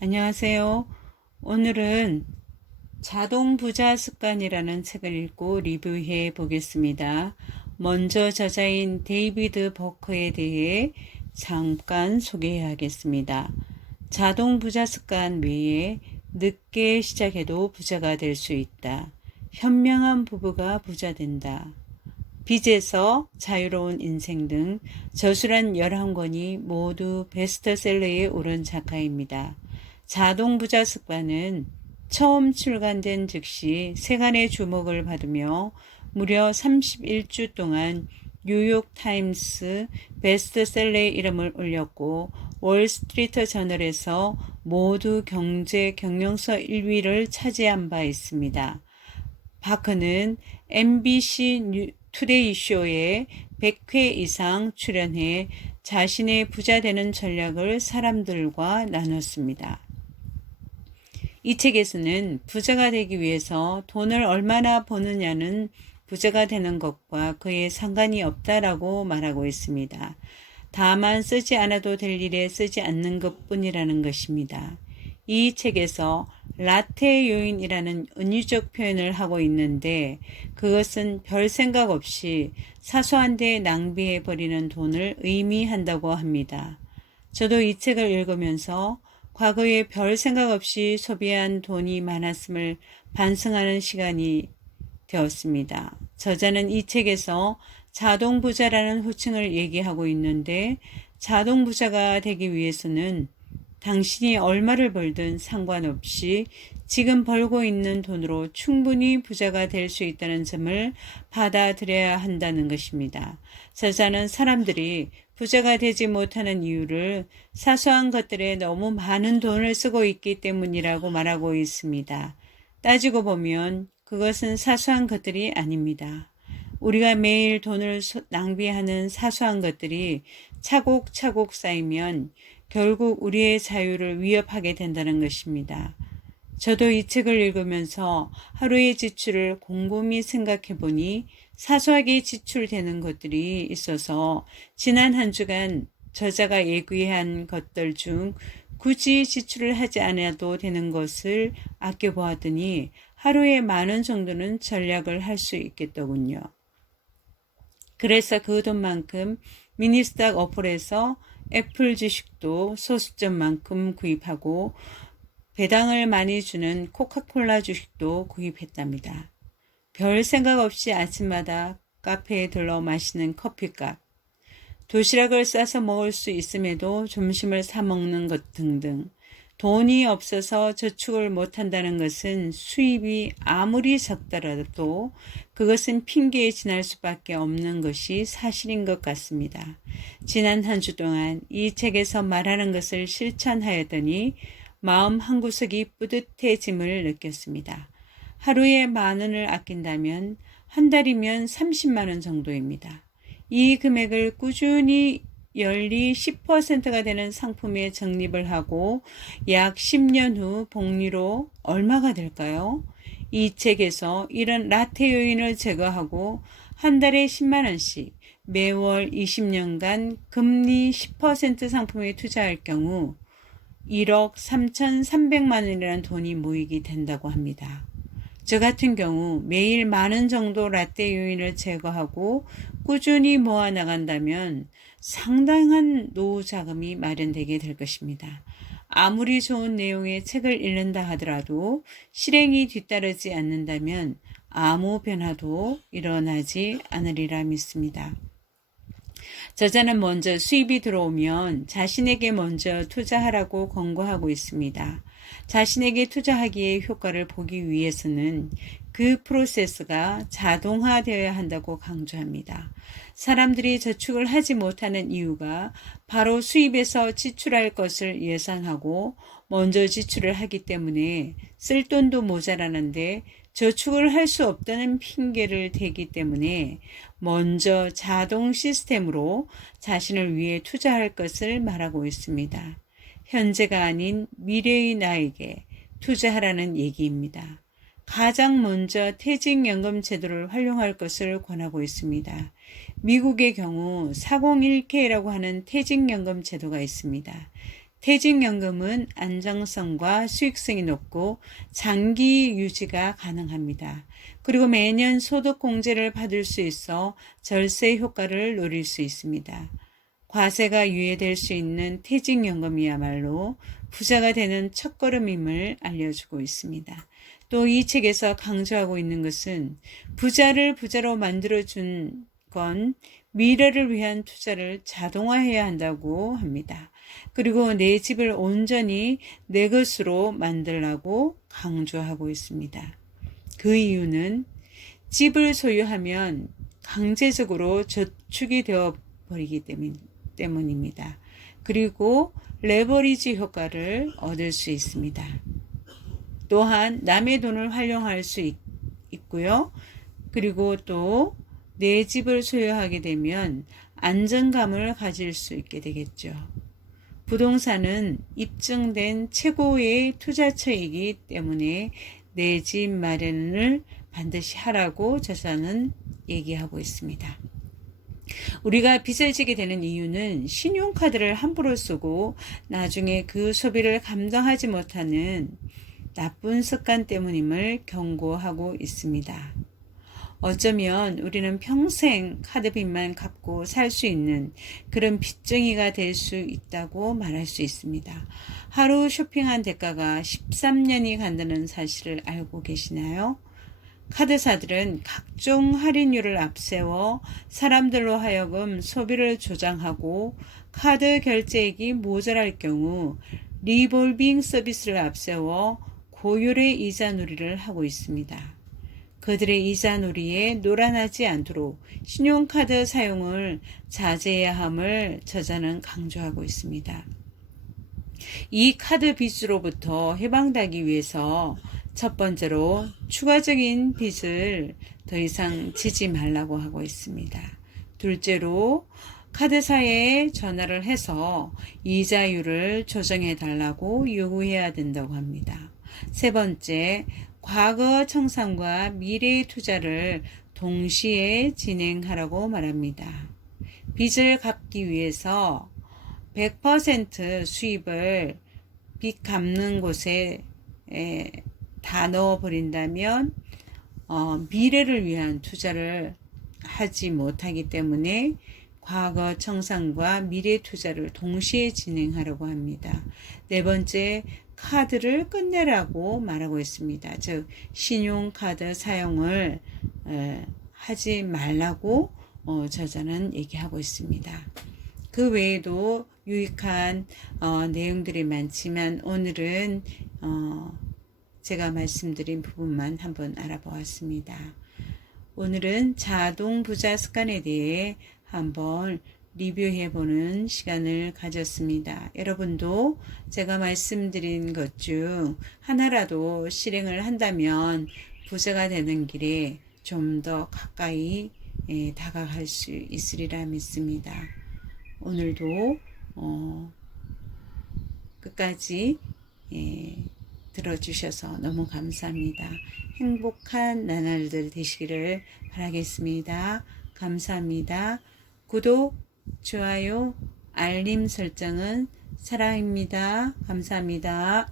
안녕하세요. 오늘은 자동 부자 습관이라는 책을 읽고 리뷰해 보겠습니다. 먼저 저자인 데이비드 버커에 대해 잠깐 소개하겠습니다. 자동 부자 습관 외에 늦게 시작해도 부자가 될 수 있다. 현명한 부부가 부자 된다. 빚에서 자유로운 인생 등 저술한 11권이 모두 베스트셀러에 오른 작가입니다. 자동 부자 습관은 처음 출간된 즉시 세간의 주목을 받으며 무려 31주 동안 뉴욕 타임스 베스트셀러의 이름을 올렸고 월스트리트 저널에서 모두 경제 경영서 1위를 차지한 바 있습니다. 바크는 MBC 투데이 쇼에 100회 이상 출연해 자신의 부자 되는 전략을 사람들과 나눴습니다. 이 책에서는 부자가 되기 위해서 돈을 얼마나 버느냐는 부자가 되는 것과 그에 상관이 없다라고 말하고 있습니다. 다만 쓰지 않아도 될 일에 쓰지 않는 것뿐이라는 것입니다. 이 책에서 라테 요인이라는 은유적 표현을 하고 있는데 그것은 별 생각 없이 사소한 데 낭비해 버리는 돈을 의미한다고 합니다. 저도 이 책을 읽으면서 과거에 별 생각 없이 소비한 돈이 많았음을 반성하는 시간이 되었습니다. 저자는 이 책에서 자동부자라는 호칭을 얘기하고 있는데 자동부자가 되기 위해서는 당신이 얼마를 벌든 상관없이 지금 벌고 있는 돈으로 충분히 부자가 될 수 있다는 점을 받아들여야 한다는 것입니다. 저자는 사람들이 부자가 되지 못하는 이유를 사소한 것들에 너무 많은 돈을 쓰고 있기 때문이라고 말하고 있습니다. 따지고 보면 그것은 사소한 것들이 아닙니다. 우리가 매일 돈을 낭비하는 사소한 것들이 차곡차곡 쌓이면 결국 우리의 자유를 위협하게 된다는 것입니다. 저도 이 책을 읽으면서 하루의 지출을 곰곰이 생각해 보니 사소하게 지출되는 것들이 있어서 지난 한 주간 저자가 예고한 것들 중 굳이 지출을 하지 않아도 되는 것을 아껴보았더니 하루에 10,000원 정도는 절약을 할 수 있겠더군요. 그래서 그 돈만큼 미니스탁 어플에서 애플 주식도 소수점만큼 구입하고 배당을 많이 주는 코카콜라 주식도 구입했답니다. 별 생각 없이 아침마다 카페에 들러 마시는 커피값, 도시락을 싸서 먹을 수 있음에도 점심을 사 먹는 것 등등 돈이 없어서 저축을 못한다는 것은 수입이 아무리 적더라도 그것은 핑계에 지날 수밖에 없는 것이 사실인 것 같습니다. 지난 한 주 동안 이 책에서 말하는 것을 실천하였더니 마음 한구석이 뿌듯해짐을 느꼈습니다. 하루에 10,000원을 아낀다면 한 달이면 30만 원 정도입니다. 이 금액을 꾸준히 연리 10%가 되는 상품에 적립을 하고 약 10년 후 복리로 얼마가 될까요? 이 책에서 이런 라테 요인을 제거하고 한 달에 10만 원씩 매월 20년간 금리 10% 상품에 투자할 경우 1억 3,300만 원이라는 돈이 모이게 된다고 합니다. 저 같은 경우 매일 10,000원 정도 라떼 요인을 제거하고 꾸준히 모아 나간다면 상당한 노후 자금이 마련되게 될 것입니다. 아무리 좋은 내용의 책을 읽는다 하더라도 실행이 뒤따르지 않는다면 아무 변화도 일어나지 않으리라 믿습니다. 저자는 먼저 수입이 들어오면 자신에게 먼저 투자하라고 권고하고 있습니다. 자신에게 투자하기에 효과를 보기 위해서는 그 프로세스가 자동화되어야 한다고 강조합니다. 사람들이 저축을 하지 못하는 이유가 바로 수입에서 지출할 것을 예상하고 먼저 지출을 하기 때문에 쓸 돈도 모자라는데 저축을 할 수 없다는 핑계를 대기 때문에 먼저 자동 시스템으로 자신을 위해 투자할 것을 말하고 있습니다. 현재가 아닌 미래의 나에게 투자하라는 얘기입니다. 가장 먼저 퇴직연금 제도를 활용할 것을 권하고 있습니다. 미국의 경우 401k라고 하는 퇴직연금 제도가 있습니다. 퇴직연금은 안정성과 수익성이 높고 장기 유지가 가능합니다. 그리고 매년 소득공제를 받을 수 있어 절세 효과를 노릴 수 있습니다. 과세가 유예될 수 있는 퇴직연금이야말로 부자가 되는 첫걸음임을 알려주고 있습니다. 또 이 책에서 강조하고 있는 것은 부자를 부자로 만들어준 건 미래를 위한 투자를 자동화해야 한다고 합니다. 그리고 내 집을 온전히 내 것으로 만들라고 강조하고 있습니다. 그 이유는 집을 소유하면 강제적으로 저축이 되어 버리기 때문입니다. 그리고 레버리지 효과를 얻을 수 있습니다. 또한 남의 돈을 활용할 수 있고요. 그리고 또 내 집을 소유하게 되면 안정감을 가질 수 있게 되겠죠. 부동산은 입증된 최고의 투자처이기 때문에 내 집 마련을 반드시 하라고 저자는 얘기하고 있습니다. 우리가 빚을 지게 되는 이유는 신용카드를 함부로 쓰고 나중에 그 소비를 감당하지 못하는 나쁜 습관 때문임을 경고하고 있습니다. 어쩌면 우리는 평생 카드빚만 갚고 살 수 있는 그런 빚쟁이가 될 수 있다고 말할 수 있습니다. 하루 쇼핑한 대가가 13년이 간다는 사실을 알고 계시나요? 카드사들은 각종 할인율을 앞세워 사람들로 하여금 소비를 조장하고 카드 결제액이 모자랄 경우 리볼빙 서비스를 앞세워 고율의 이자놀이를 하고 있습니다. 그들의 이자놀이에 노란하지 않도록 신용카드 사용을 자제해야 함을 저자는 강조하고 있습니다. 이 카드 빚으로부터 해방되기 위해서 첫 번째로 추가적인 빚을 더 이상 지지 말라고 하고 있습니다. 둘째로 카드사에 전화를 해서 이자율을 조정해 달라고 요구해야 된다고 합니다. 세 번째, 과거 청산과 미래의 투자를 동시에 진행하라고 말합니다. 빚을 갚기 위해서 100% 수입을 빚 갚는 곳에 다 넣어버린다면 미래를 위한 투자를 하지 못하기 때문에 과거 청산과 미래 투자를 동시에 진행하려고 합니다. 네 번째, 카드를 끝내라고 말하고 있습니다. 즉 신용카드 사용을 하지 말라고 저자는 얘기하고 있습니다. 그 외에도 유익한 내용들이 많지만 오늘은 제가 말씀드린 부분만 한번 알아보았습니다. 오늘은 자동 부자 습관에 대해 한번 리뷰해보는 시간을 가졌습니다. 여러분도 제가 말씀드린 것 중 하나라도 실행을 한다면 부자가 되는 길에 좀 더 가까이 다가갈 수 있으리라 믿습니다. 오늘도 끝까지 들어주셔서 너무 감사합니다. 행복한 나날들 되시기를 바라겠습니다. 감사합니다. 구독, 좋아요, 알림 설정은 사랑입니다. 감사합니다.